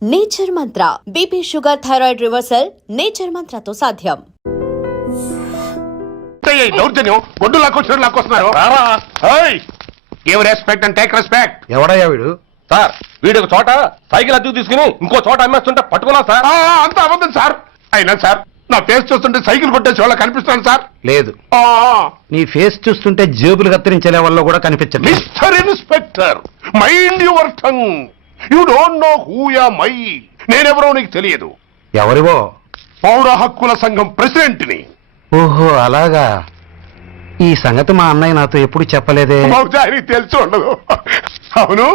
Nature Mantra BP sugar thyroid reversal Nature మంత్రతో సాధ్యం. దౌర్జన్యం ఒడ్డు లాక్కొస్తున్నారు. Respect and take respect. ఎవడయ్యా వీడు? సార్ వీడు ఒక చోట సైకిల్ అద్దెకు తీసుకుని ఇంకో చోట అమ్మేస్తుంటే పట్టుకున్నా సార్. అంత అబద్ధం సార్. అయినా సార్ నా ఫేస్ చూస్తుంటే సైకిల్ కొట్టేసి వాళ్ళ కనిపిస్తాను సార్. లేదు, నీ ఫేస్ చూస్తుంటే జేబులు కత్తిరించే లెవెల్లో కూడా కనిపించదు. Mister inspector, mind your tongue. You don't know who am I. నేనెవరో నీకు తెలియదు. ఎవరివో? పౌర హక్కుల సంఘం ప్రెసిడెంట్ ని. ఓహో అలాగా. ఈ సంగతి మా అన్నయ్య నాతో ఎప్పుడు చెప్పలేదే. బహుశా ఆయనకి తెలిసి ఉండదు. అవును,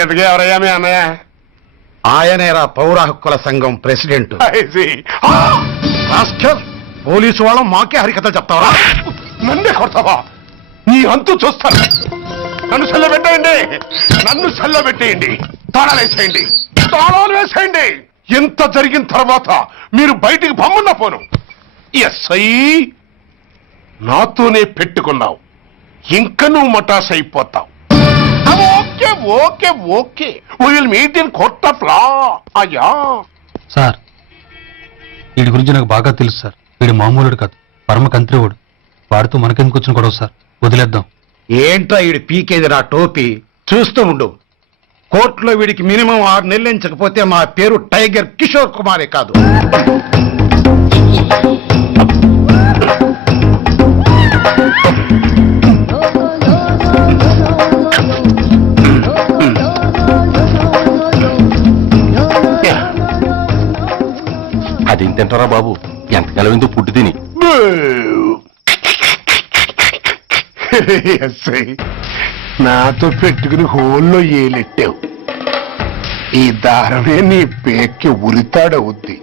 ఎదుగే ఎవరయ్యా మీ అన్నయ్య? ఆయనేరా పౌర హక్కుల సంఘం ప్రెసిడెంట్. I see. పోలీసు వాళ్ళం మాకే హరికథలు చెప్తావా? నన్నే కొడతావా? నీ అంతు చూస్తాను. నన్ను సెల్లబెట్టేయండి, నన్ను సెల్లబెట్టేయండి. తాళాలు వేసేయండి, తాళాలు వేసేయండి. ఎంత జరిగిన తర్వాత మీరు బయటికి పమ్మున్న పోను. ఎస్ఐ నాతోనే పెట్టుకున్నావు, ఇంక నువ్వు మటాస్ అయిపోతావు. Okay okay okay, will meet in court of law. అయ్యా సార్, వీడి గురించి నాకు బాగా తెలుసు సార్. వీడు మామూలుడు కాదు, పరమ కంత్రివాడు. వాడితో మనకెందుకు వచ్చిన గొడవ సార్, వదిలేద్దాం. ఏంట్రా వీడి పీకేది నా టోపీ? చూస్తూ ఉండు. కోర్టులో వీడికి మినిమం 6 నెలలు ఎంచకపోతే మా పేరు టైగర్ కిషోర్ కుమారే కాదు. అది తింటారా బాబు, ఎంతకాలం ఎందుకు పుట్టి తిని. ఎస్ఐ నాతో పెట్టుకుని హోల్లో ఏలెట్టావు. ఈ దారమే నీ పేక్కి ఉరితాడవుద్ది.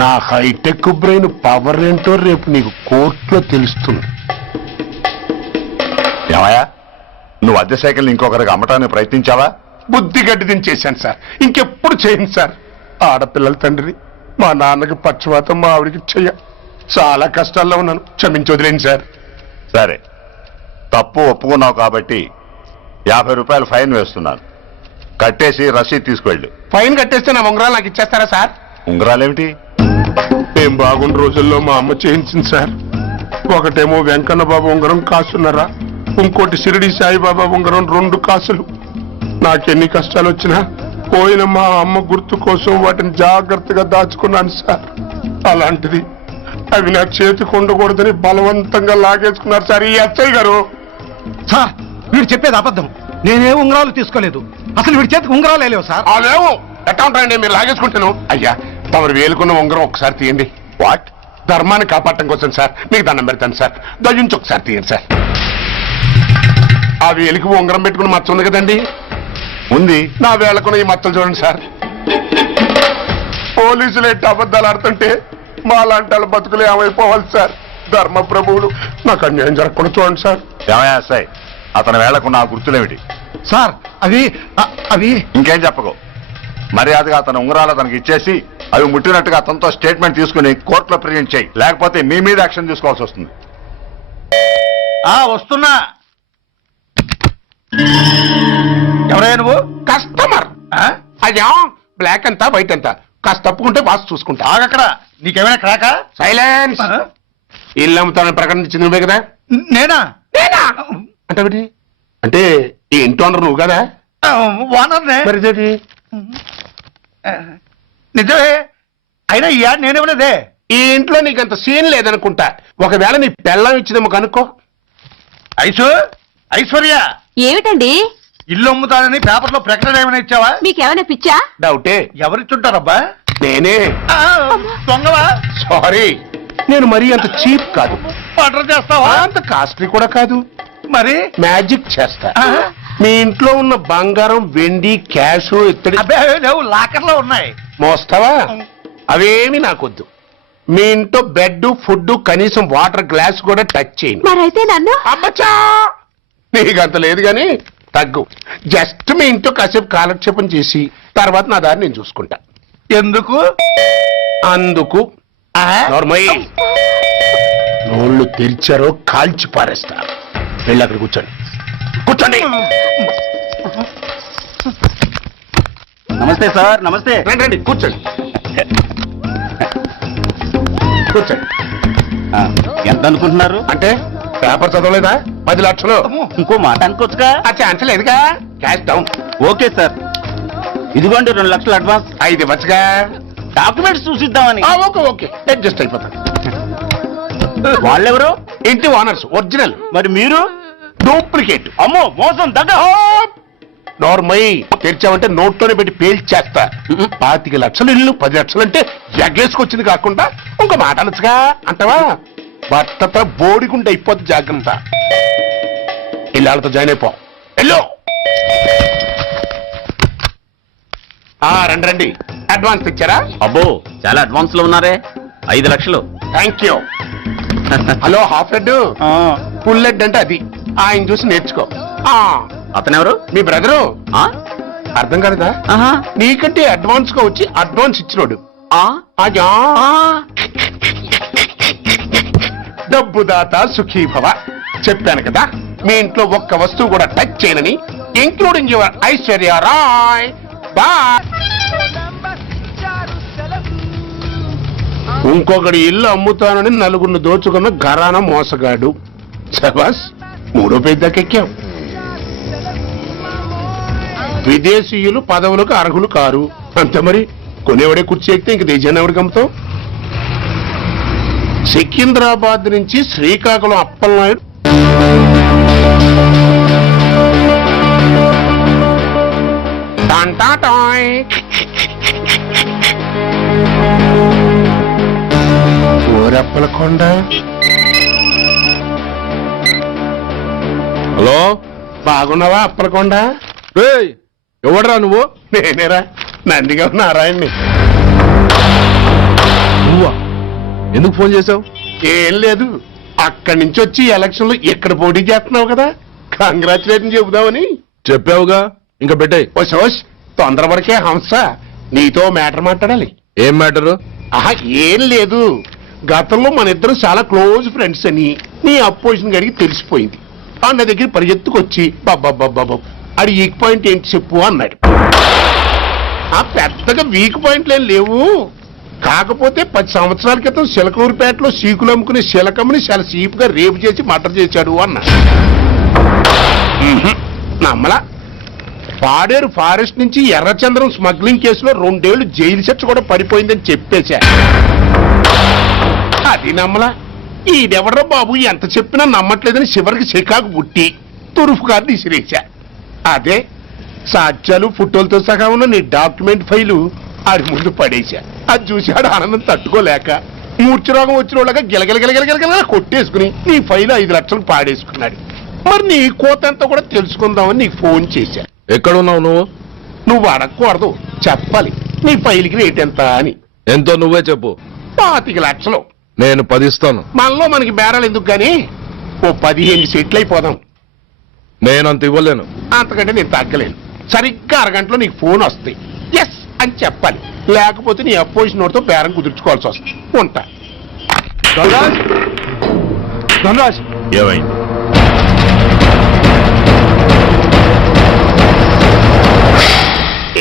నా హైటెక్ బ్రెయిన్ పవర్ ఏంటో రేపు నీకు కోర్టులో తెలుస్తుంది. ఏమయ్యా, నువ్వు అద్దె సైకిల్ ఇంకొకరికి అమ్మటానికి ప్రయత్నించావా? బుద్ధి గడ్డి దించేశాను సార్, ఇంకెప్పుడు చేయను సార్. ఆడపిల్లల తండ్రి, మా నాన్నకి పక్షవాతం, మా ఆవిడికి చెయ్య. చాలా కష్టాల్లో ఉన్నాను, క్షమించి వదిలేండి సార్. సరే, తప్పు ఒప్పుకున్నావు కాబట్టి 50 రూపాయలు ఫైన్ వేస్తున్నాను. కట్టేసి రసీదు తీసుకువెళ్ళు. ఫైన్ కట్టేస్తే నా ఉంగరాలు నాకు ఇచ్చేస్తారా సార్? ఉంగరాలేమిటి? మేము బాగున్న రోజుల్లో మా అమ్మ చేయించింది సార్. ఒకటేమో వెంకన్న బాబు ఉంగరం కాసున్నరా, ఇంకోటి షిరిడి సాయిబాబా ఉంగరం 2 కాసులు. నాకెన్ని కష్టాలు వచ్చినా పోయిన మా అమ్మ గుర్తు కోసం వాటిని జాగ్రత్తగా దాచుకున్నాను సార్. అలాంటిది అవి నా చేతికి ఉండకూడదని బలవంతంగా లాగేసుకున్నారు సార్ ఈ ఎస్ఐ గారు. సార్, వీడు చెప్పేది అబద్ధం. నేనే ఉంగరాలు తీసుకోలేదు. అసలు వీడి చేతికి ఉంగరాలు లేవు సార్. లేవు. ఎట్టా ఉంటాయండి మీరు లాగేసుకుంటాను? అయ్యా, తమరు వేలుకున్న ఉంగరం ఒకసారి తీయండి. వాట్? ధర్మాన్ని కాపాడటం కోసం సార్, మీకు దండం పెడతాను సార్. దయ్యుంచి ఒకసారి తీయండి సార్. ఆ వేలికి ఉంగరం పెట్టుకుని మచ్చ ఉంది కదండి? ఉంది. నా వేళకున్న ఈ మచ్చలు చూడండి సార్. పోలీసులు ఎట్టి అబద్ధాలు ఆడుతుంటే మా లాంటి వాళ్ళ బతుకులు ఏమైపోవాలి సార్? ధర్మ ప్రభువులు, నాకు అన్యాయం జరగకుండా చూడండి సార్. ఏమయ్యా సాయి, అతని వేళకున్న ఆ గుర్తులేమిటి? సార్, అవి ఇంకేం చెప్పకు. మర్యాదగా అతని ఉంగరాలు అతనికి ఇచ్చేసి అవి ముట్టినట్టుగా అతనితో స్టేట్మెంట్ తీసుకుని కోర్టులో ప్రజెంట్ చేయి. లేకపోతే మీ మీద యాక్షన్ తీసుకోవాల్సి వస్తుంది. వస్తున్నా. ఎవరయ్యా నువ్వు? కస్టమర్. అయ్యా, బ్లాక్ అంతా వైట్ అంతా కాస్త తప్పుకుంటే బాస్ చూసుకుంటా. ఆగక్కడ. నీకేమైనా క్రాకా? సైలెన్స్. ఇల్లు అమ్ముతానని ప్రకటించింది నువ్వే కదా? నేనా? అంటే అంటే ఈ ఇంటి ఓనర్ నువ్వు కదా? ఓనర్నే. మరి నిజమే. అయినా ఈ యాడ్ నేనేమలేదే. ఈ ఇంట్లో నీకు అంత సీన్ లేదనుకుంటా. ఒకవేళ నీ పెళ్ళం ఇచ్చిందేమో కనుక్కో. ఐశ్వర్య, ఏమిటండి? ఇల్లు అమ్ముతానని పేపర్లో ప్రకటన ఏమైనా ఇచ్చావా? మీకేమైనా పిచ్చా? డౌటే. ఎవరిచ్చుంటారబ్బా? నేనే. దొంగవా? సారీ, నేను మరీ అంత చీప్ కాదు. మర్డర్ చేస్తావా? అంత కాస్ట్లీ కూడా కాదు. మరి మ్యాజిక్ చేస్తా. మీ ఇంట్లో ఉన్న బంగారం, వెండి, క్యాష్, ఇత్తడి లేవు, లాకర్లో ఉన్నాయి. మోస్తావా? అవేమి నాకొద్దు. మీ ఇంట్లో బెడ్, ఫుడ్, కనీసం వాటర్ గ్లాస్ కూడా టచ్ చేయండి. మరైతే నన్ను అబ్బచ్చా, నీకంత లేదు గాని తగ్గు. జస్ట్ మీ ఇంట్లో కాసేపు కాలక్షేపం చేసి తర్వాత నా దారి నేను చూసుకుంటా. ఎందుకు? అందుకు. నోర్మయ్య, నోళ్ళు తెరిచారో కాల్చి పారేస్తా. వెళ్ళి అక్కడ కూర్చోండి. కూర్చోండి. నమస్తే సార్, నమస్తే. రండి రండి కూర్చోండి కూర్చోండి. ఎంత అనుకుంటున్నారు? అంటే పేపర్ చదవలేదా? 10 లక్షలు. ఇంకో మాట అనుకోవచ్చుగా. ఆ ఛాన్స్ లేదుగా. Cash down. ఓకే సార్, ఇదిగోండి 2 లక్షలు అడ్వాన్స్. 5 ఇవ్వచ్చుగా. డాక్యుమెంట్స్ చూసిద్దామని. ఓకే ఓకే అడ్జస్ట్ అయిపోతాను. వాళ్ళెవరు? ఇంటి ఓనర్స్ ఒరిజినల్. మరి మీరు? డూప్లికేట్. అమ్మో, మోసం, దగ్గ. నోర్మై తెరిచామంటే నోట్లోనే పెట్టి పేల్చేస్తా. 25 లక్షలు ఇల్లు 10 లక్షలు అంటే జగ్గేసుకొచ్చింది కాకుండా ఇంకో మాట అనొచ్చుగా అంటావా? భర్తతో బోడిగుంటే అయిపోద్ది. జాగ్రత్త. ఇల్లాళ్ళతో జాయిన్ అయిపో. ఎల్లో రండి రండి. అడ్వాన్స్ ఇచ్చారా? అబ్బో, చాలా అడ్వాన్స్ లో ఉన్నారే. 5 లక్షలు. Thank you. Hello half head, full head అంటే అది. ఆయన చూసి నేర్చుకో. అతనెవరు? మీ బ్రదరు. ఆ? అర్థం కాలేదా? ఆహా. నీకంటే అడ్వాన్స్ గా వచ్చి అడ్వాన్స్ ఇచ్చినోడు. ఆ? అయ్యా. డబ్బు దాత సుఖీ భవ. చెప్పాను కదా, మీ ఇంట్లో ఒక్క వస్తువు కూడా టచ్ చేయనని, including your Aishwarya Rai. Bye. ఇంకొకటి ఇల్లు అమ్ముతానని 4 దోచుకున్న ఘరాన మోసగాడు. శబాస్, 3వ పేజ్ దాకా ఎక్కాం. విదేశీయులు పదవులకు అర్హులు కారు. అంతే మరి. కొనేవాడే కుర్చీ ఎక్కితే ఇంక దేశాన్ని ఎవరికి అమ్ముతావు? సికింద్రాబాద్ నుంచి శ్రీకాకుళం అప్పలనాయుడు టాంటాటాయ్. ఓరప్పలకొండ. హలో, బాగున్నావా అప్పలకొండ? ఎవడరా నువ్వు? నేనేరా, నందిగా నారాయణ్ణి. నువ్వా? ఎందుకు ఫోన్ చేసావు? ఏం లేదు, అక్కడి నుంచి వచ్చి ఎలక్షన్ లో ఇక్కడ పోటీ చేస్తున్నావు కదా, కంగ్రాచులేషన్ చెబుదామని. చెప్పావుగా, ఇంకా పెట్టాయి. ఓ సోష్, తొందరపడికే హంస, నీతో మ్యాటర్ మాట్లాడాలి. ఏం మ్యాటరు? ఆహా, ఏం లేదు. గతంలో మన ఇద్దరు చాలా క్లోజ్ ఫ్రెండ్స్ అని నీ అపోజిషన్ గడికి తెలిసిపోయింది. నా దగ్గర పరిగెత్తుకొచ్చి బాబా అది వీక్ పాయింట్ ఏంటి చెప్పు అన్నాడు. ఆ పెద్దగా వీక్ పాయింట్లు ఏం లేవు, కాకపోతే 10 సంవత్సరాల క్రితం చిలకలూరుపేటలో సీకులు అమ్ముకునే శిలకమ్మని చాలా సీపుగా రేపు చేసి మర్డర్ చేశాడు అన్నాడు. నమ్మలా. పాడేరు ఫారెస్ట్ నుంచి ఎర్రచంద్రం స్మగ్లింగ్ కేసులో 2 ఏళ్లు జైలు శిక్ష కూడా పడిపోయిందని చెప్పేశా. అది నమ్మలా. ఈడెవడ్రా బాబు ఎంత చెప్పినా నమ్మట్లేదని చివరికి చికాకు పుట్టి తురుపు కార్డు ఇసిరేశా. అదే సాక్ష్యాలు ఫోటోలతో సహా ఉన్న నీ డాక్యుమెంట్ ఫైలు ఆడి ముందు పడేశా. అది చూశాడు ఆనందం తట్టుకోలేక మూర్ఛరోగం వచ్చిన వాళ్ళగా గిలగిలగిలగిలగిలగిల కొట్టేసుకుని నీ ఫైలు 5 లక్షలకు పాడేసుకున్నాడు. మరి నీ కోతంతా కూడా తెలుసుకుందామని నీకు ఫోన్ చేశా. ఎక్కడున్నావు నువ్వు? నువ్వు అడగకూడదు, చెప్పాలి. నీ ఫైల్కి రేట్ ఎంత అని. ఎంతో నువ్వే చెప్పు. 25 లక్షలు. నేను 10 ఇస్తాను. మనలో మనకి బేరాలు ఎందుకు గానీ ఓ 15 సెట్లు అయిపోదాం. నేనంత ఇవ్వలేను. అంతకంటే నేను తగ్గలేను. సరిగ్గా అరగంటలో నీకు ఫోన్ వస్తాయి. ఎస్ అని చెప్పాలి, లేకపోతే నీ అపోజిషన్ నోటితో బేరం కుదుర్చుకోవాల్సి వస్తుంది. ఉంటా. ధనరాజ్, ఏమైంది?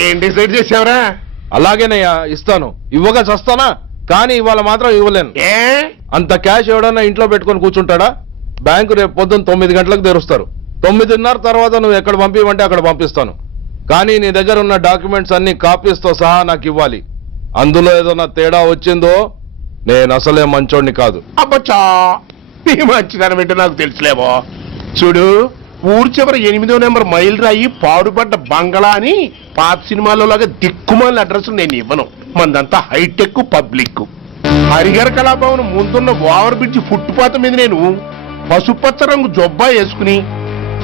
ఏం డిసైడ్ చేసావురా? అలాగేనయ్యా, ఇస్తాను. ఇవ్వగా చస్తానా, కానీ ఇవాళ మాత్రం ఇవ్వలేను. ఏ అంత క్యాష్ ఎవడన్నా ఇంట్లో పెట్టుకొని కూర్చుంటాడా? బ్యాంకు రేపు పొద్దున్న 9 గంటలకు తెరుస్తారు. 9:30 తర్వాత నువ్వు ఎక్కడ పంపిమంటే అక్కడ పంపిస్తాను. కానీ నీ దగ్గర ఉన్న డాక్యుమెంట్స్ అన్ని కాపీస్తో సహా నాకు ఇవ్వాలి. అందులో ఏదైనా తేడా వచ్చిందో నేను అసలే మంచోడిని కాదు. అబ్బచ్చా, నీ మంచిదనం ఏంటో నాకు తెలుసులేవో. చూడు, ఊరు చివర 8వ నెంబర్ మైల్ రాయి పాడుపడ్డ బంగళా అని పాత సినిమాలో లాగా దిక్కుమాల అడ్రస్ నేను ఇవ్వను. మందంతా హైటెక్ పబ్లిక్. హరిహర కళాభవన్ ముందున్న ఓవర్ బ్రిడ్జ్ ఫుట్పాత్ మీద నేను పసుపచ్చ రంగు జొబ్బా వేసుకుని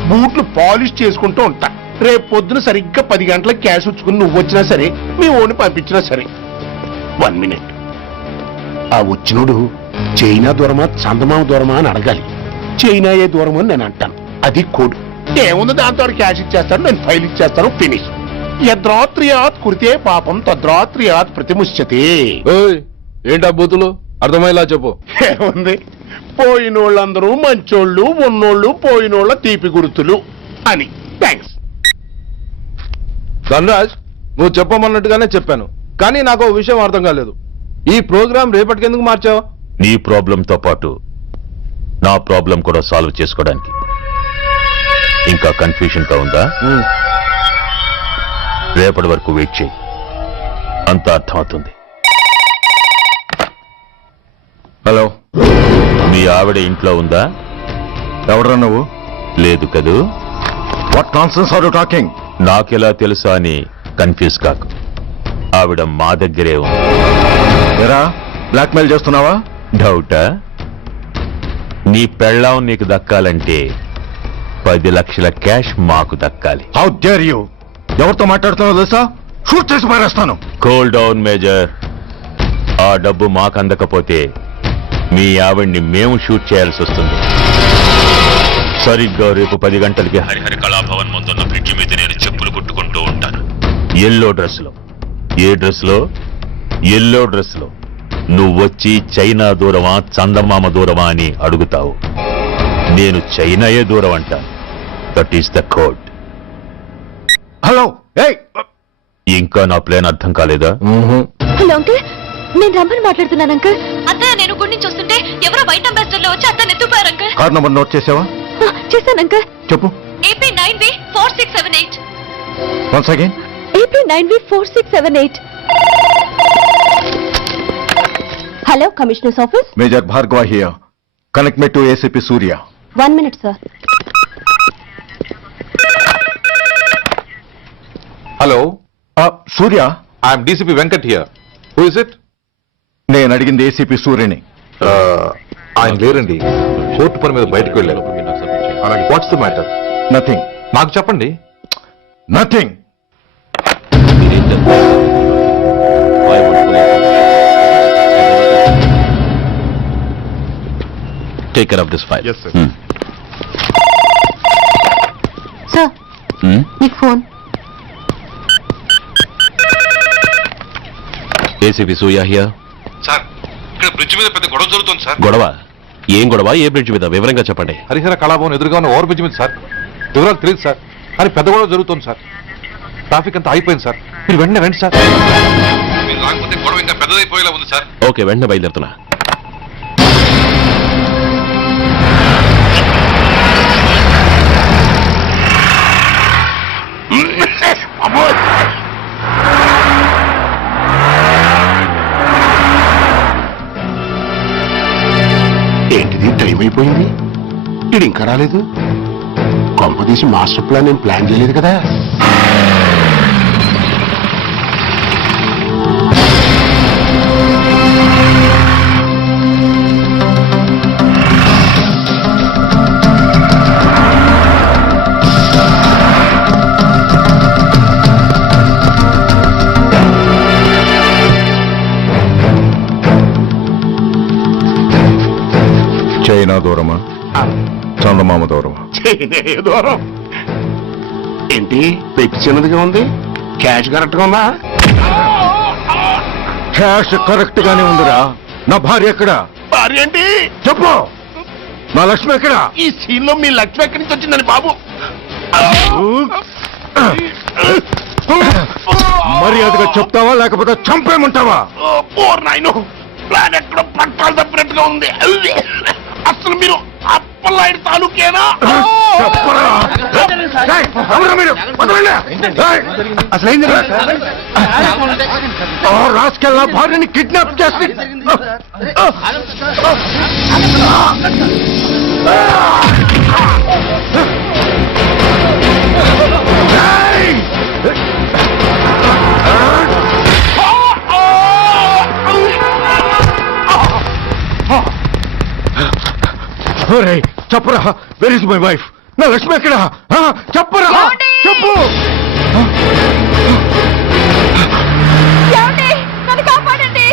బూట్లు పాలిష్ చేసుకుంటూ ఉంటా. రేపు పొద్దున సరిగ్గా 10 గంటలకు క్యాష్ వచ్చుకుని నువ్వు వచ్చినా సరే, మీ ఓన్ని పంపించినా సరే. 1 మినిట్. ఆ వచ్చినోడు చైనా దూరమా చందమామ దూరమా అని అడగాలి. చైనా ఏ దూరం అని నేను అంటాను. అది కోడ్. ఏముంది, దాంతో క్యాష్ ఇచ్చేస్తాను, నేను ఫైల్ ఇచ్చేస్తాను, ఫినిష్. యద్రాత్రియాత్ కురితే పాపం తద్రాత్రియాత్ ప్రతిముష్యతే. ఏంటా బూతులు? అర్థమయ్యేలా చెప్పు. ఏముంది, పోయినోళ్ళందరూ మంచోళ్ళు, ఉన్నోళ్ళు పోయినోళ్ళ తీపి గుర్తులు అని. థ్యాంక్స్. ధనరాజ్, నువ్వు చెప్పమన్నట్టుగానే చెప్పాను, కానీ నాకు ఓ విషయం అర్థం కాలేదు. ఈ ప్రోగ్రాం రేపటికి ఎందుకు మార్చావు? నీ ప్రాబ్లంతో పాటు నా ప్రాబ్లం కూడా సాల్వ్ చేసుకోవడానికి. ఇంకా కన్ఫ్యూషన్ గా ఉందా? రేపటి వరకు వెయిట్ చేయి, అంత అర్థమవుతుంది. హలో, మీ ఆవిడ ఇంట్లో ఉందా? ఎవడరా నువ్వు? లేదు కదూ. What nonsense are you talking? నాకెలా తెలుసా అని కన్ఫ్యూజ్ కాకు. ఆవిడ మా దగ్గరే ఉంది. ఎరా, బ్లాక్మెయిల్ చేస్తున్నావా? డౌటా? నీ పెళ్ళాం నీకు దక్కాలంటే 10 లక్షల క్యాష్ మాకు దక్కాలి. How dare you! ఎవరితో మాట్లాడుతున్నావో తెలుసా? షూట్ చేసి పారేస్తాను. Cool down major. ఆ డబ్బు మాకు అందకపోతే మీ ఆవిడ్ని మేము షూట్ చేయాల్సి వస్తుంది. సరిగ్గా రేపు 10 గంటలకి హరిహర కళాభవన్ ముందున్న బ్రిడ్జి మీద నేను చెప్పులు కుట్టుకుంటూ ఉంటాను. ఎల్లో డ్రెస్ లో. ఏ డ్రెస్ లో? ఎల్లో డ్రెస్ లో. నువ్వొచ్చి చైనా దూరమా చందమామ దూరమా అని అడుగుతావు. నేను చైనాయే దూరం అంటాను. That is the code. Hello, ఏయ్! ఇంకా నా ప్లాన్ అర్థం కాలేదా? హలో అంకుల్, నేను రమ్మని మాట్లాడుతున్నాను అంకుల్. అత్తయ్య, నేను గుడి నుంచి వస్తుంటే ఎవరో వైట్ అంబాసిడర్ లో వచ్చి అత్తని ఎత్తుపోయారు అంకుల్. కార్ నంబర్ నోట్ చేసావా? చేశాను అంకుల్. చెప్పు. AP 9V4678. Once again. AP 9V4678. Hello, commissioners office. Major Bhargava here. Connect me to ACP Surya. 1 minute sir. Hello, Surya, I'm DCP Venkat here. Who is it? నేను అడిగింది ACP సూర్యని. ఆయన లేరండి, court పని మీద బయటకు వెళ్ళారు. What's the matter? నథింగ్. నాకు చెప్పండి. Nothing. Take care of this file. Sir, మీకు phone. ACP Surya here. Sir, ఇక్కడ బ్రిడ్జ్ మీద పెద్ద గొడవ జరుగుతుంది సార్. గొడవ? ఏం గొడవ? ఏ బ్రిడ్జ్ మీద? వివరంగా చెప్పండి. హరిహర కళాభవన్ ఎదురుగా ఉన్న ఓవర్ బ్రిడ్జ్ మీద సార్. వివరాలు తెలియదు సార్, కానీ పెద్ద గొడవ జరుగుతుంది సార్. ట్రాఫిక్ అంతా అయిపోయింది సార్. మీరు వెంటనే రండి సార్. మీరు రాకపోతే గొడవ ఇంకా పెద్దదైపోయేలా ఉంది సార్. ఓకే, వెంటనే బయలుదేరుతున్నా. ఏంటిది, టైం అయిపోయింది, ఇది ఇంకా రాలేదు. కొంపదీసి మాస్టర్ ప్లాన్ నేను ప్లాన్ చేయలేదు కదా. చైనా దూరమా చందమామ దూరమా? దూరం ఏంటి, పెట్టి చిన్నదిగా ఉంది, క్యాష్ కరెక్ట్ గా ఉందా? క్యాష్ కరెక్ట్ గానే ఉందిరా. నా భార్య ఎక్కడ? భార్య ఏంటి చెప్పు. నా లక్ష్మి ఎక్కడ? ఈ సీన్ లో మీ లక్ష్మి ఎక్కడి నుంచి వచ్చిందని బాబు? మర్యాదగా చెప్తావా లేకపోతే చంపేమంటావా? నాయను, ప్లాన్ ఎక్కడ పట్టాలు తప్పినట్టుగా ఉంది. అసలు మీరు అప్పలాంటి తాలూకేనా? అసలు రాసుకెళ్ళ భార్యని కిడ్నాప్ చేసి చెప్పరా, వెర్ ఇస్ మై వైఫ్? నా లక్ష్మి ఎక్కడ? చెప్పరా, చెప్పు. నన్ను కాపాడండి.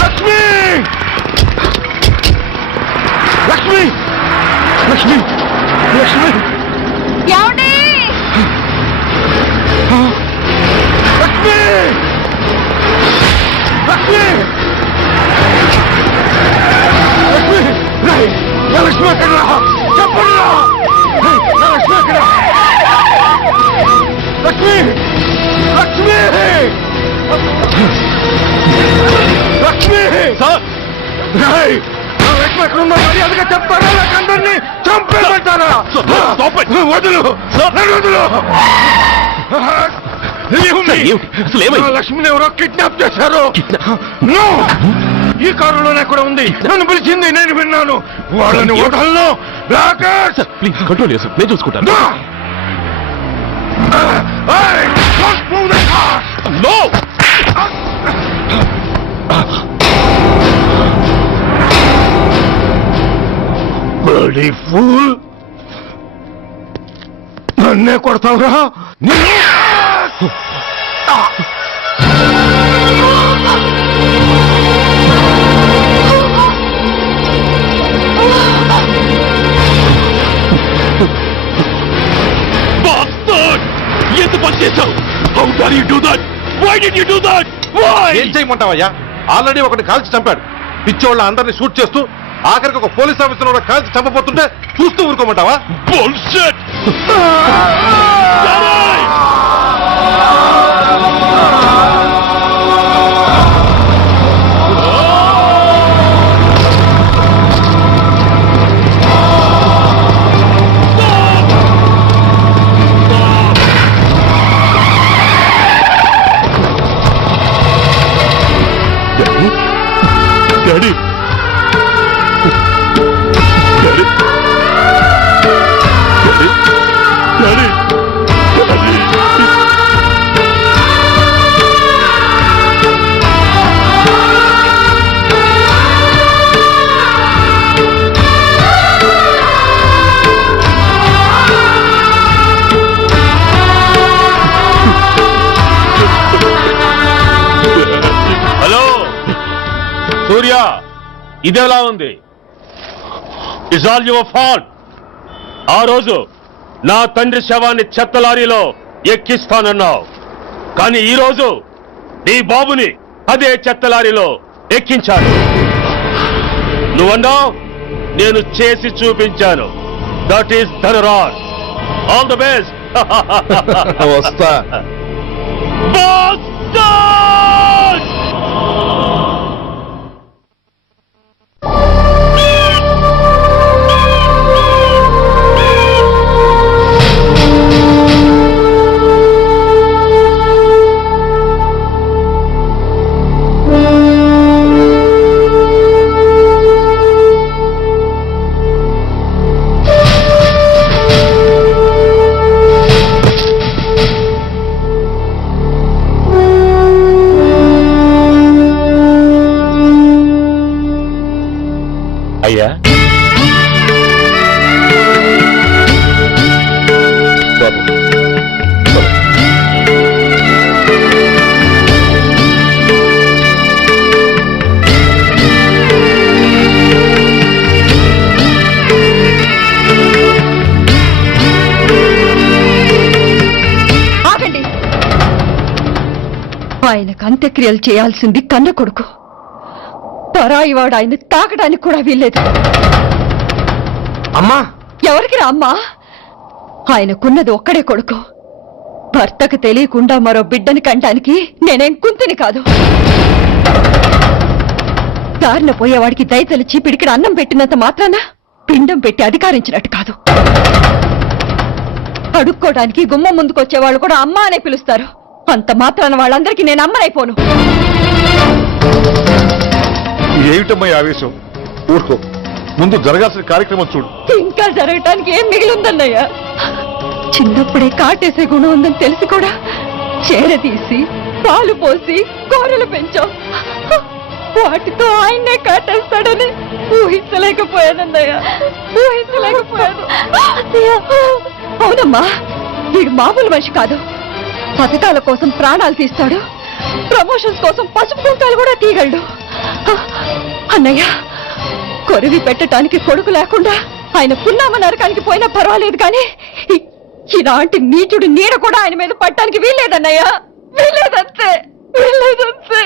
లక్ష్మి, లక్ష్మి, లక్ష్మి, లక్ష్మి, ఏమండి? లక్ష్మి, లక్ష్మి, లక్ష్మి, లక్ష్మి ఎక్కడ చెప్పండి లక్ష్మి ఎక్కడ లక్ష్మి లక్ష్మి లక్ష్మి సార్ లక్ష్మి ఎక్కడ ఉందో మర్యాదగా చెప్తారా లేక అందరినీ చంపేమంటారా వదులు వదులు లక్ష్మిని ఎవరో కిడ్నాప్ చేశారు ఈ కారులోనే కూడా ఉంది నన్ను పిలిచింది నేను విన్నాను వాళ్ళని వదలను ప్లీజ్ కంట్రోల్ చేసి నేను చూసుకుంటాను బ్లడీ ఫూల్ నన్నే కొడతావురా ఎంత పని చేశావు? How dare you do that? Why did you do that? Why? ఏం చేయమంటావయ్యా? ఆల్రెడీ ఒకటి కాల్చి చంపాడు. పిచ్చోళ్ళ అందరినీ షూట్ చేస్తూ ఆఖరికి ఒక పోలీస్ ఆఫీసర్ కూడా కాల్చి చంపబోతుంటే చూస్తూ ఊరుకోమంటావా? Bullshit! Daddy! Daddy! Daddy! Daddy! Hello Surya, ఇదెలా ఉంది? It's all your fault. ఆ రోజు నా తండ్రి శవాన్ని చెత్త లారీలో ఎక్కిస్తానన్నావు, కానీ ఈ రోజు నీ బాబుని అదే చెత్త లారీలో ఎక్కించాను. నువ్వన్నావు, నేను చేసి చూపించాను. That is Dhanraj. All the best. వస్తా. అయ్యా, ఆగండి. ఆయనకు అంత్యక్రియలు చేయాల్సింది కన్న కొడుకు. పరాయివాడు ఆయన తాకడానికి కూడా వీల్లేదు. అమ్మా, ఎవరికి రా అమ్మా? ఆయనకున్నది ఒక్కడే కొడుకు. భర్తకు తెలియకుండా మరో బిడ్డని కంటానికి నేనేం కుంతిని కాదు. దారిన పోయేవాడికి దయతలిచి పిడికిడ అన్నం పెట్టినంత మాత్రాన పిండం పెట్టి అధికారించినట్టు కాదు. అడుక్కోవడానికి గుమ్మం ముందుకొచ్చేవాళ్ళు కూడా అమ్మ అనే పిలుస్తారు. అంత మాత్రాన వాళ్ళందరికీ నేను అమ్మనైపోను. ఏమిటమ్మా ఆవేశం? ఊరుకో, ముందు జరగాల్సిన కార్యక్రమం చూడు. ఇంకా జరగటానికి ఏం మిగిలిందన్నయ్య? చిన్నప్పుడే కాటేసే గుణం ఉందని తెలిసి కూడా చేరదీసి పాలు పోసి కూరలు పెంచాం. వాటితో ఆయన్నే కాటేస్తాడని ఊహించలేకపోయానన్నయ్య, ఊహించలేకపోయాను. అవునమ్మా, వీడు మామూలు మనిషి కాదు. పథకాల కోసం ప్రాణాలు తీస్తాడు, ప్రమోషన్స్ కోసం పసుపు కుంకాలు కూడా తీయగలడు. అన్నయ్య, కొరివి పెట్టడానికి కొడుకు లేకుండా ఆయన పున్నామ నరకానికి పోయినా పర్వాలేదు, కానీ ఇలాంటి నీచుడు నీడ కూడా ఆయన మీద పట్టడానికి వీల్లేదన్నయ్య, వీల్లేదంతే, వీల్లేదంతే.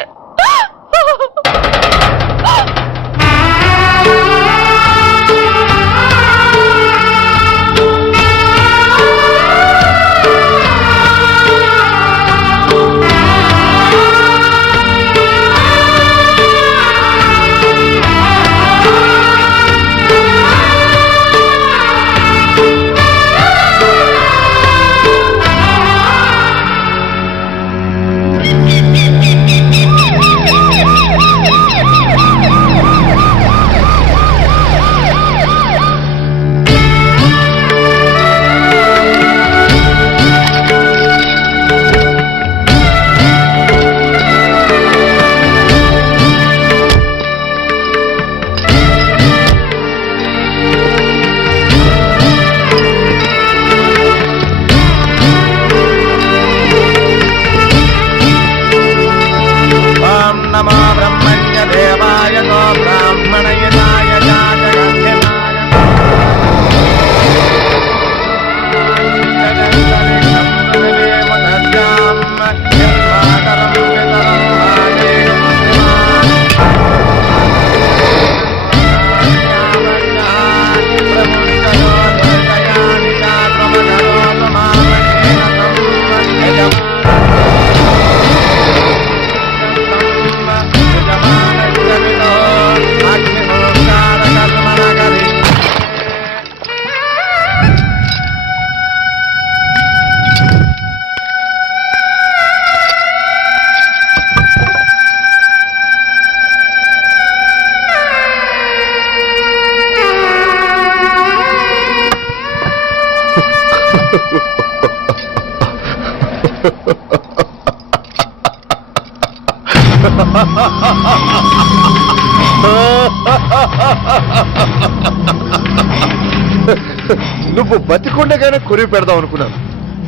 నువ్వు బతికుండగానే కొరివి పెడదాం అనుకున్నాను,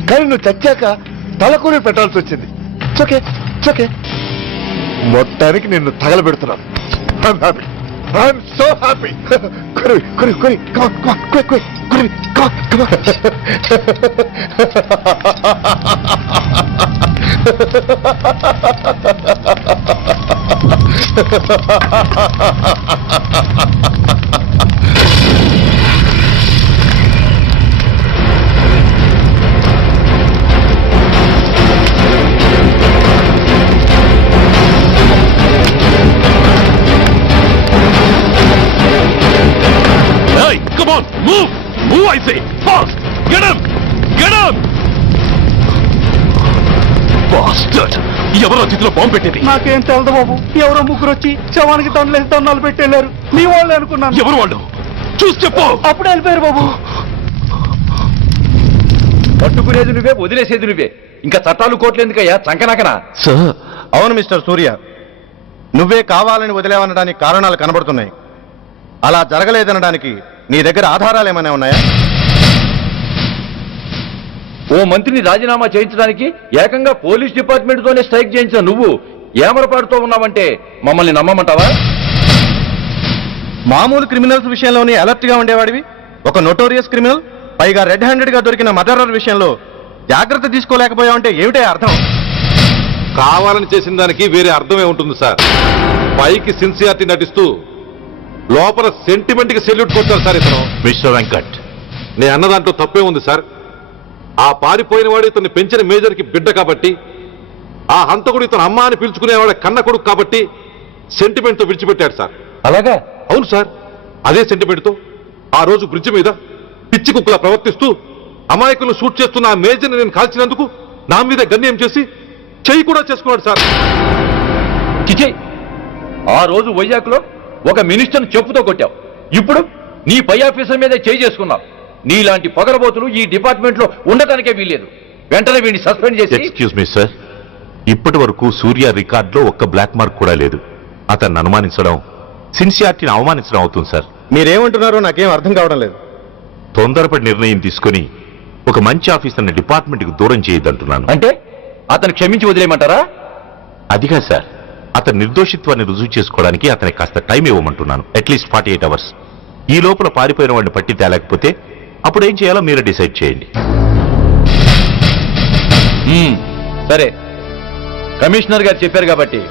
కానీ నువ్వు చచ్చాక తల కొరివి పెట్టాల్సి వచ్చింది. ఓకే ఓకే, మొత్తానికి నిన్ను తగలబెడుతున్నాను. I'm so happy. Korivi Korivi Korivi, come on, come on, quick, quick, Korivi, come on, come Hey, come on, move! Move, I say! Fast! Get him! Get him! Bastard! ఎవరో చేతిలో bomb పెట్టేది? నాకేం తెలదు బాబు, ఎవరో ముగ్గురు వచ్చి శవానికి దండలేసి దండాలు పెట్టేళ్ళారు. మీ వాళ్ళే అనుకున్నాను. ఎవరు వాళ్ళు? చూసి చెప్పు. అప్పుడే వెళ్ళిపోయారు బాబు. పట్టుకునేది నువ్వే, వదిలేసేది నువ్వే. ఇంకా చట్టాలు కోట్లు ఎందుకయ్యా, చంకనాకనా? సార్, అవును మిస్టర్ సూర్య, నువ్వే కావాలని వదిలేవనడానికి కారణాలు కనబడుతున్నాయి. అలా జరగలేదనడానికి నీ దగ్గర ఆధారాలు ఏమైనా ఉన్నాయా? ఓ మంత్రిని రాజీనామా చేయించడానికి ఏకంగా పోలీస్ డిపార్ట్మెంట్ తోనే స్ట్రైక్ చేయించిన నువ్వు ఏమరపాటుతో ఉన్నావంటే మమ్మల్ని నమ్మమంటావా? మామూలు క్రిమినల్స్ విషయంలోనే అలర్ట్ గా ఉండేవాడివి, ఒక నోటోరియస్ క్రిమినల్, పైగా రెడ్ హ్యాండెడ్ గా దొరికిన మర్డరర్ విషయంలో జాగ్రత్త తీసుకోలేకపోయావంటే ఏమిటే అర్థం? కావాలని చేసిన దానికి వేరే అర్థమే ఉంటుంది సార్. పైకి సిన్సియారిటీ నటిస్తూ లోపల సెంటిమెంట్ కి సెల్యూట్ కొట్టారు సార్ ఇతను. మిస్టర్ వెంకట్, నేను అన్న దాంట్లో తప్పే ఉంది సార్. ఆ పారిపోయిన వాడు ఇతన్ని పెంచిన మేజర్ కి బిడ్డ కాబట్టి, ఆ హంతకుడు ఇతను అమ్మ అని పిలుచుకునేవాడు కన్న కొడుకు కాబట్టి సెంటిమెంట్ తో విడిచిపెట్టాడు సార్. అలాగా? అవును సార్, అదే సెంటిమెంట్ తో ఆ రోజు బ్రిడ్జ్ మీద పిచ్చి కుక్కలా ప్రవర్తిస్తూ అమాయకులు షూట్ చేస్తున్న ఆ మేజర్ని నేను కాల్చినందుకు నా మీద గన్యం చేసి చెయ్యి కూడా చేసుకున్నాడు సార్. చిచే, ఆ రోజు వైజాగ్లో ఒక మినిస్టర్ని చెప్పుతో కొట్టావు, ఇప్పుడు నీ పై ఆఫీసర్ మీద చేయి చేసుకున్నావు. నీలాంటి పొగరబోతులు ఈ డిపార్ట్మెంట్ లో ఉండటానికే వీల్లేదు. వెంటనే వీడిని సస్పెండ్ చేసి. ఎక్స్క్యూజ్ మీ సార్, ఇప్పటి వరకు సూర్య రికార్డులో ఒక్క బ్లాక్ మార్క్ కూడా లేదు. అతన్ని అనుమానించడం సిన్సియారిటీని అవమానించడం అవుతుంది సార్. మీరేమంటున్నారో నాకేం అర్థం కావడం లేదు. తొందరపడి నిర్ణయం తీసుకుని ఒక మంచి ఆఫీసర్ని డిపార్ట్మెంట్కి దూరం చేయొద్దంటున్నాను. అంటే అతను క్షమించి వదిలేయమంటారా? అదిగా సార్, అతని నిర్దోషిత్వాన్ని రుజువు చేసుకోవడానికి అతనికి కాస్త టైం ఇవ్వమంటున్నాను. At least 48 hours. ఈ లోపల పారిపోయిన వాడిని పట్టి తేలేకపోతే అప్పుడు ఏం చేయాలో మీరే డిసైడ్ చేయండి. సరే, కమిషనర్ గారు చెప్పారు కాబట్టి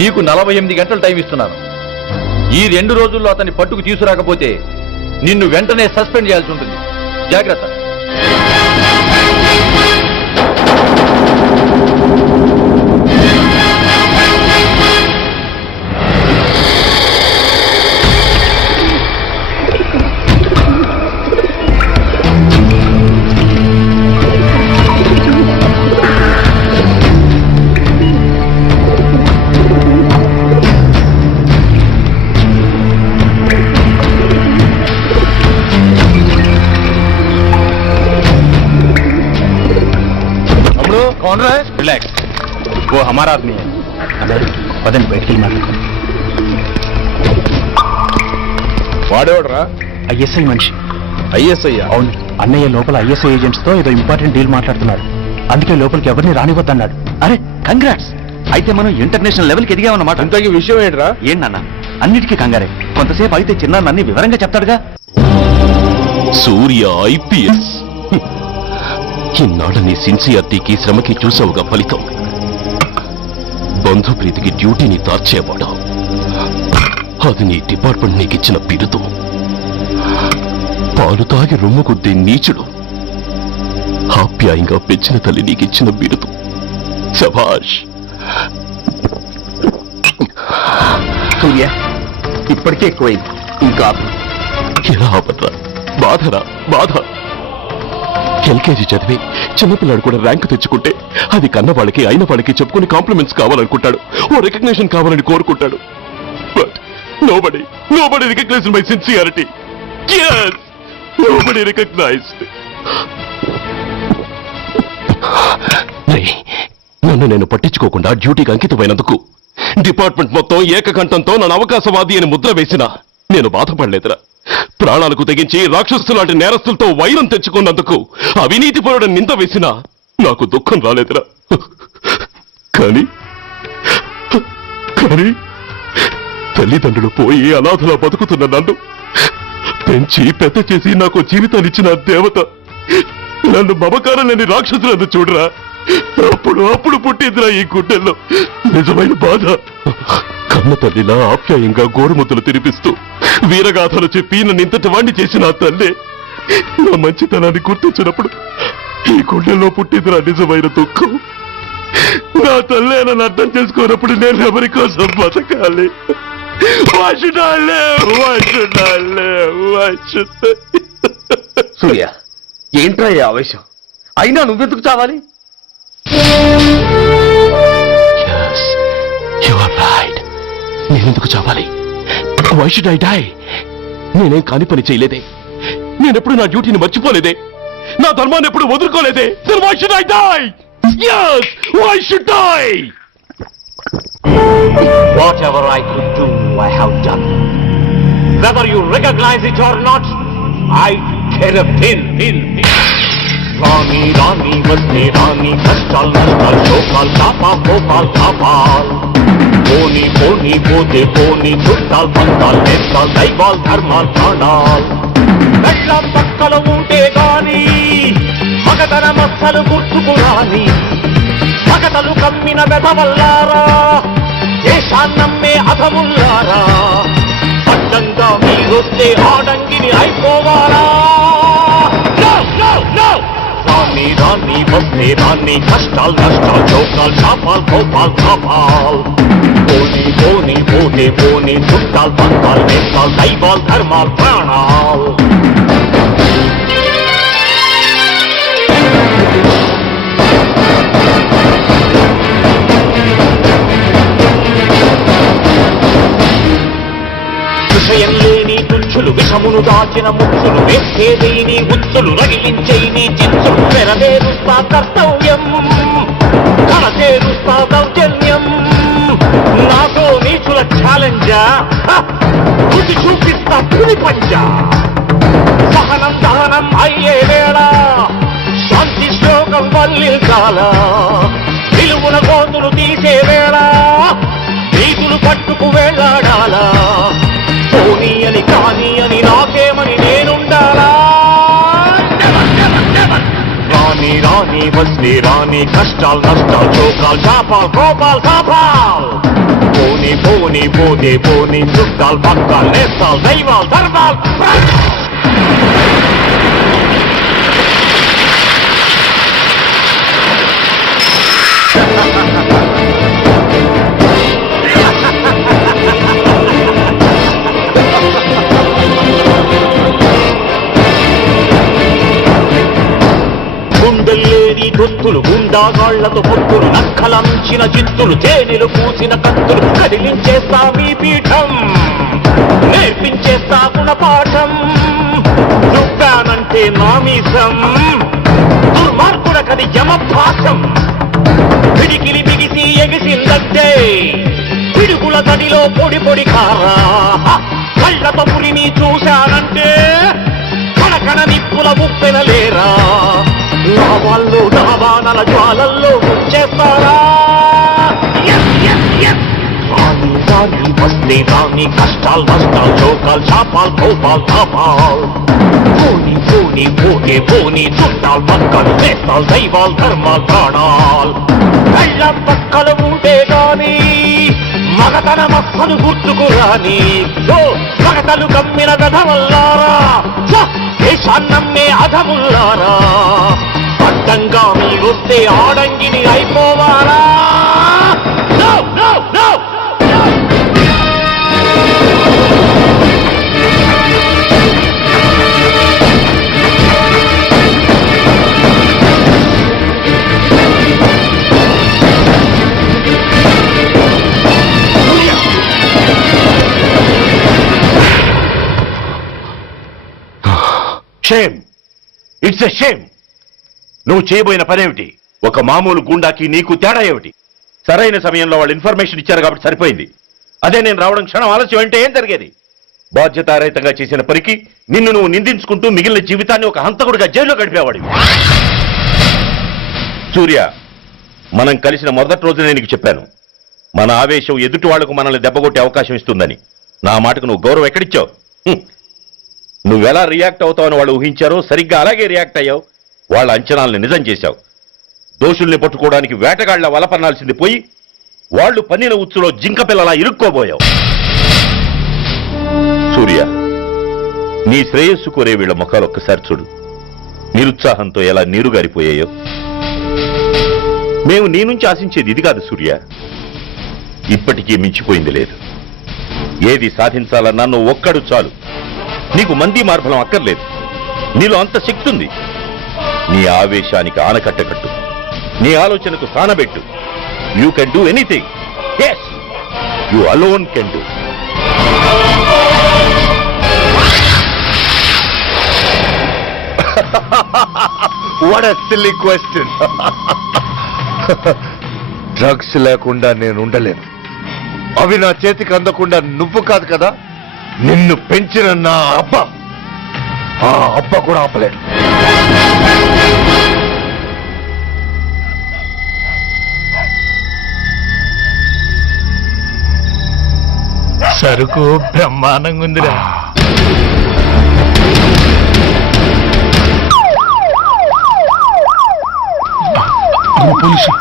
నీకు 48 గంటలు టైం ఇస్తున్నాను. ఈ 2 రోజుల్లో అతన్ని పట్టుకు తీసుకురాకపోతే నిన్ను వెంటనే సస్పెండ్ చేయాల్సి ఉంటుంది. జాగ్రత్త. कौन रहा है? रिलैक्स, वो हमारा आदमी है. पदन बैठ के मार. వాడేవాడరా? ఐఎస్ఐ మనిషి. ఐఎస్ఐ? అవును, అన్నయ్య లోపల ఐఎస్ఐ ఏజెంట్స్ తో ఏదో ఇంపార్టెంట్ డీల్ మాట్లాడుతున్నాడు. అందుకే లోపలికి ఎవరిని రానివద్దన్నాడు. అరే కంగ్రాట్స్, అయితే మనం ఇంటర్నేషనల్ లెవెల్కి ఎదిగామన్నమాట. ఇంతకీ విషయం ఏంట్రా? ఏంటన్నా అన్నిటికీ కంగారే. కొంతసేపు అయితే చిన్న అన్ని వివరంగా చెప్తాడుగా. సూర్య ఐపీఎస్, ఇన్నాళ్ళ నీ సిన్సియారిటీకి శ్రమకి చూసావుగా ఫలితం. బంధుప్రీతికి డ్యూటీని తార్చేవాడు. అది నీ డిపార్ట్మెంట్ నీకిచ్చిన బిరుదు. పాలు తాగి రొమ్ము కొద్దే నీచుడు ఆప్యాయంగా పెంచిన తల్లి నీకిచ్చిన బిరుదు. శభాష్. సూర్య, ఇప్పటికే ఎక్కువైంది, ఇంకా ఎలా ఆపట్రా? బాధరా బాధ. ఎల్కేజీ చదివి చిన్నపిల్లాడు కూడా ర్యాంకు తెచ్చుకుంటే అది కన్నవాళ్ళకి అయిన వాళ్ళకి చెప్పుకుని కాంప్లిమెంట్స్ కావాలనుకుంటాడు, ఓ రికగ్నిషన్ కావాలని కోరుకుంటాడు. But nobody recognized my sincerity. Yes, nobody recognized. నన్ను నేను పట్టించుకోకుండా డ్యూటీకి అంకితమైనందుకు డిపార్ట్మెంట్ మొత్తం ఏకకంఠంతో నన్ను అవకాశవాది అని ముద్ర వేసిన నేను బాధపడలేదురా. ప్రాణాలకు తెగించి రాక్షసులు లాంటి నేరస్తులతో వైరం తెచ్చుకున్నందుకు అవినీతిపరుడు నింద వేసినా నాకు దుఃఖం రాలేదురా. కానీ తల్లిదండ్రులు పోయి అనాథలా బతుకుతున్న నన్ను పెంచి పెద్ద చేసి నాకు జీవితాన్నిచ్చిన దేవత నన్ను మమకారం లేని రాక్షసులను చూడరా. అప్పుడు పుట్టిందిరా ఈ గుడ్డెల్లో నిజమైన బాధ. కన్న తల్లిలా ఆప్యాయంగా గోరుముద్దలు తినిపిస్తూ వీరగాథలు చెప్పి నన్ను ఇంతటి వాణ్ణి చేసిన ఆ తల్లే నా మంచితనాన్ని గుర్తించినప్పుడు ఈ గుడ్డెల్లో పుట్టిందిరా నిజమైన దుఃఖం. నా తల్లే నన్ను అర్థం చేసుకోనప్పుడు నేను ఎవరి కోసం బతకాలి? సూర్య, ఏంట్రా ఈ ఆవేశం? అయినా నువ్వెందుకు చావాలి? నేనెందుకు చావాలి? Why should I die? నేనేం కాని పని చేయలేదే, నేనెప్పుడు నా డ్యూటీని మర్చిపోలేదే, నా ధర్మాన్ని ఎప్పుడు వదులుకోలేదే. Then why should I die? Yes, why should I? Whatever I could do, I have done. Whether you recognize it or not, I care a pin. Rani, vaste Rani, kashtal, nashtal, shokal, tapa, kopal, tapal. Poni, pote, poni, chuttal, pantal, nestal, daival, dharmal, pranal. Vellam pakkala unte gaani, magadana massalu gurtukurani. మగతలు కమ్మిన వెధవల్లారా, దేశాన్నమ్మే అధముల్లారా, అడ్డంగా మీరొస్తే ఆడంగిని అయిపోవాలా? రాని వస్తే రాని, కష్టాలు నష్టాలు, చౌకాలు చాపాల్, కోపాల్ కాపాల్. పోని పోతే చుట్టాల్, పంతాల్, నేస్తాల్, దైవాల్, ధర్మాల్, ప్రాణాల్. విషయం లేని తుచ్చులు, విషమును దాచిన ముచ్చులు, వేసేదేని ఉచ్చులు, రగిలించేని చిచ్చులు, నెరవేరుస్తా కర్తవ్యం, కరచేరుస్తా దౌర్జన్యం. నాతో నీచుల ఛాలెంజా, రుచి చూపిస్తా పులి పంజా. సహనం దహనం అయ్యే వేళ, శాంతి శ్లోకం వల్లించాల. విలువుల గోతులు తీసే వేళ, నీతులు పట్టుకు వేళ్లాడాలా. పోనీ అని కానీ అని నాకేమని నేనుండాలా? రాని వస్తే రాని, కష్టాలు నష్టాలు, చోకాలు చాపాల్, కోపాల్ కాపాల్. పోని పోతే చుట్టాల్, పక్కాల్, నేస్తాల్, దైవాల్, ధర్మాల్. గుండెల్లేని దొత్తులు, గుండాగాళ్లతో పొత్తులు, నక్కలంచిన చిత్తులు, తేనెలు పూసిన కత్తులు, కదిలించేస్తా మీ పీఠం, నేర్పించేస్తా గుణపాఠం. దుఃఖానంటే నామీసం, దుర్మార్గుడకది యమభాసం. పిడికిలి బిగిసి ఎగిసిందంటే పిడుగుల గడిలో పొడి కారా. కళ్ళతో పురిని చూశానంటే కనకన నిప్పుల ఉప్పెనలేరా. నా వాళ్ళు దావానల జ్వాలల్లో ముంచేస్తారా. రాని వస్తే రాని, కష్టాలు నష్టాలు, చోకాలు చాపాల్, కోపాల్ కాపాల్. పోని చుట్టాల్, పక్కలు, నేస్తాల్, దైవాల్, ధర్మాల్, ప్రాణాల్. కళ్ళం పక్కలు ఉంటే గాని మగతన మక్కలు గుర్తుకు రాని. మగతలు కమ్మిన వెధవల్లారా, దేశాన్నమ్మే అధముల్లారా, అడ్డంగా మీరొస్తే ఆడంగిని అయిపోవాలా? Shame, it's a shame. నువ్వు చేయబోయిన పనేమిటి? ఒక మామూలు గుండాకి నీకు తేడా ఏమిటి? సరైన సమయంలో వాళ్ళు ఇన్ఫర్మేషన్ ఇచ్చారు కాబట్టి సరిపోయింది. అదే నేను రావడం క్షణం ఆలస్యం అంటే ఏం జరిగేది? బాధ్యతారహితంగా చేసిన పనికి నిన్ను నువ్వు నిందించుకుంటూ మిగిలిన జీవితాన్ని ఒక హంతకుడిగా జైల్లో గడిపేవాడివి. సూర్య, మనం కలిసిన మొదటి రోజునే నీకు చెప్పాను, మన ఆవేశం ఎదుటి వాళ్లకు మనల్ని దెబ్బగొట్టే అవకాశం ఇస్తుందని. నా మాటకు నువ్వు గౌరవం ఎక్కడిచ్చావు? నువ్వెలా రియాక్ట్ అవుతావని వాళ్ళు ఊహించారో సరిగ్గా అలాగే రియాక్ట్ అయ్యావు. వాళ్ళ అంచనాల్ని నిజం చేశావు. దోషుల్ని పట్టుకోవడానికి వేటగాళ్ల వలపన్నాల్సింది పోయి వాళ్ళు పన్నిన ఉచ్చులో జింక పిల్లలా ఇరుక్కోబోయావు. సూర్య, నీ శ్రేయస్సు కోరే వీళ్ళ ముఖాలు ఒక్కసారి చూడు. నిరుత్సాహంతో ఎలా నీరుగారిపోయాయో. మేము నీ నుంచి ఆశించేది ఇది కాదు సూర్య. ఇప్పటికీ మించిపోయింది లేదు. ఏది సాధించాలన్నా నువ్వు ఒక్కడు చాలు. నీకు మంది మార్బలం అక్కర్లేదు. నీలో అంత శక్తి ఉంది. నీ ఆవేశానికి ఆనకట్ట కట్టు. నీ ఆలోచనకు సానబెట్టు. You can do anything. yes, you alone can do. What a silly question. Drugs లేకుండా నేను ఉండలేను. అవి నా చేతికి అందకుండా నువ్వు కాదు కదా, నిన్ను పెంచిన నా అబ్బ, ఆ అబ్బ కూడా ఆపలేడు. సరుకు బ్రహ్మాండంగా ఉందిరా. పోలీసు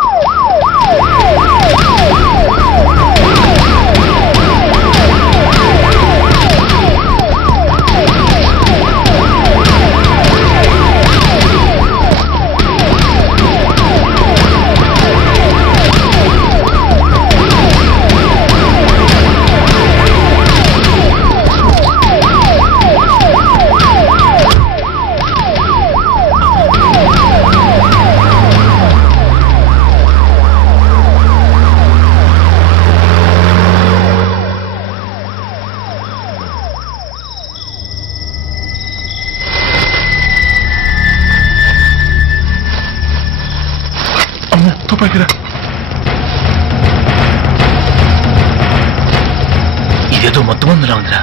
ఇదేదో మొత్తం అందులో ఉందిరా.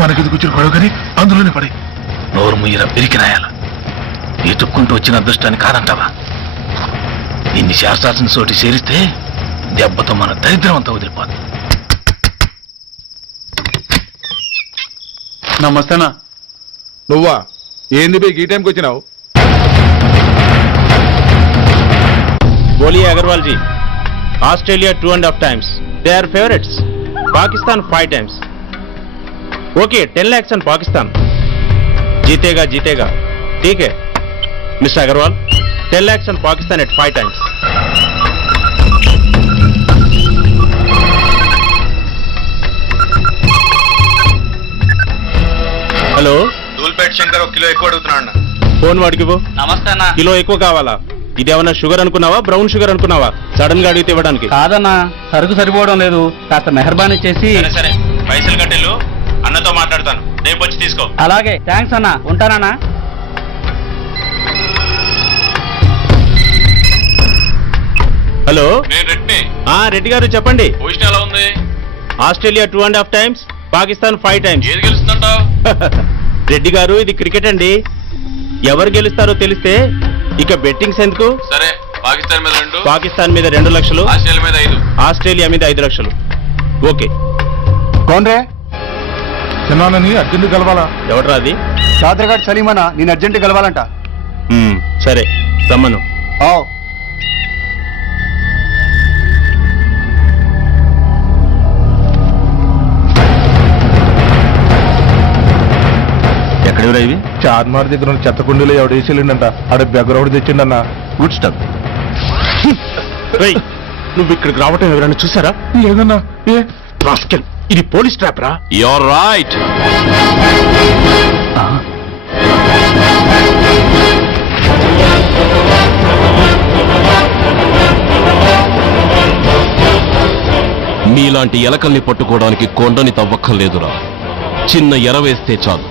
మనకి కూర్చుని గొడవ కానీ అందులోనే పడి నోరు ముయ్యరా పెరికి రాయాల. ఎత్తుక్కుంటూ వచ్చిన అదృష్టాన్ని కాదంటావా? ఇన్ని శాస్త్రాసిన చోటి చేరిస్తే దెబ్బతో మన దరిద్రం అంతా వదిలిపోతుంది. నమస్తేనా. నువ్వా? ఏంది బే ఈ టైంకి వచ్చినావు? बोलिए Agarwal ji. Australia 2.5 times. They are favorites. Pakistan 5 times. Okay, 10 lakhs on Pakistan. जीतेगा जीतेगा. ठीक है mister Agarwal. 10 lakhs on Pakistan at 5 times. Hello, Dhoolpet Shankar 1 kilo ఎక్కువ అడుగుతున్నా. ఫోన్ వాడికి నమస్తే అన్న. కిలో ఎక్కువ కావాలా? ఇదేమన్నా షుగర్ అనుకున్నావా, బ్రౌన్ షుగర్ అనుకున్నావా? సడన్ గా అడిగితే ఇవ్వడానికి కాదన్నా, సరుకు సరిపోవడం లేదు. కాస్త మెహర్బానీ చేసి. సరే పైసలు కట్టెలు, అన్నతో మాట్లాడతాను. రేపు వచ్చి తీసుకో. అలాగే, థ్యాంక్స్ అన్నా. ఉంటానన్నా. హలో, రెడ్డి. రెడ్డి గారు చెప్పండి. పొజిషన్ ఎలా ఉంది? Australia 2.5 times, Pakistan 5 times. ఏది గెలుస్తుందంటావు? రెడ్డి గారు, ఇది క్రికెట్ అండి. ఎవరు గెలుస్తారో తెలిస్తే ఇక బెట్టింగ్స్ ఎందుకు? సరే, పాకిస్తాన్ మీద 2, పాకిస్తాన్ మీద 2 లక్షలు, ఆస్ట్రేలియా మీద 5, ఆస్ట్రేలియా మీద 5 లక్షలు. ఓకే. కోన్రే చిన్నానని అర్జెంట్ కలవాలా? ఎవడ్రా అది? చాద్రగాడ్ సలీమనా, నేను అర్జెంట్ కలవాలంట. సరే రమ్మను. ఎక్కడెవరా ఇవి? చార్మార్ దగ్గర ఉన్న చెత్త కుండీలో ఎవడు వేసేళ్ళంట. ఆడ బెగ్గరొకటి తెచ్చిండన్నా. Good stuff. నువ్వు ఇక్కడికి రావటం ఎవరైనా చూసారా? లేదన్నా. ఏ రాస్కెల్, ఇది పోలీస్ ట్రాప్ రా. You're right. మీలాంటి ఎలకల్ని పట్టుకోవడానికి కొండని తవ్వక్కర్లేదురా. చిన్న ఎర వేస్తే చాలు.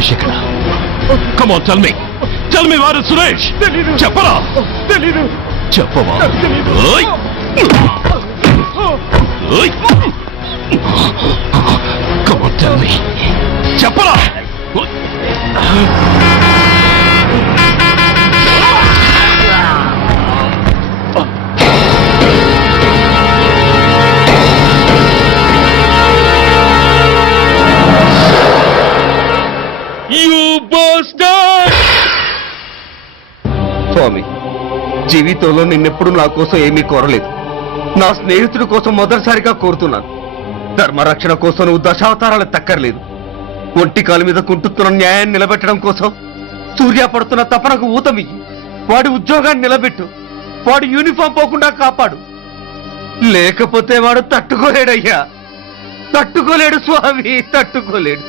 సురేష్ ఎక్కడ? Come on, tell me. Tell me where is Suresh? చెప్పరా? తెలీదు. చెప్పవా? ఓయ్! ఓయ్! Come on, tell me. చెప్పరా? స్వామి, జీవితంలో నిన్నెప్పుడు నా కోసం ఏమీ కోరలేదు. నా స్నేహితుడి కోసం మొదటిసారిగా కోరుతున్నాను. ధర్మరక్షణ కోసం నువ్వు దశావతారాలు తక్కర్లేదు. ఒంటి కాలు మీద కుంటుతున్న న్యాయాన్ని నిలబెట్టడం కోసం సూర్య పడుతున్న తపనకు ఊతమియ్యి. వాడి ఉద్యోగాన్ని నిలబెట్టు. వాడి యూనిఫామ్ పోకుండా కాపాడు. లేకపోతే వాడు తట్టుకోలేడయ్యా, తట్టుకోలేడు స్వామి, తట్టుకోలేడు.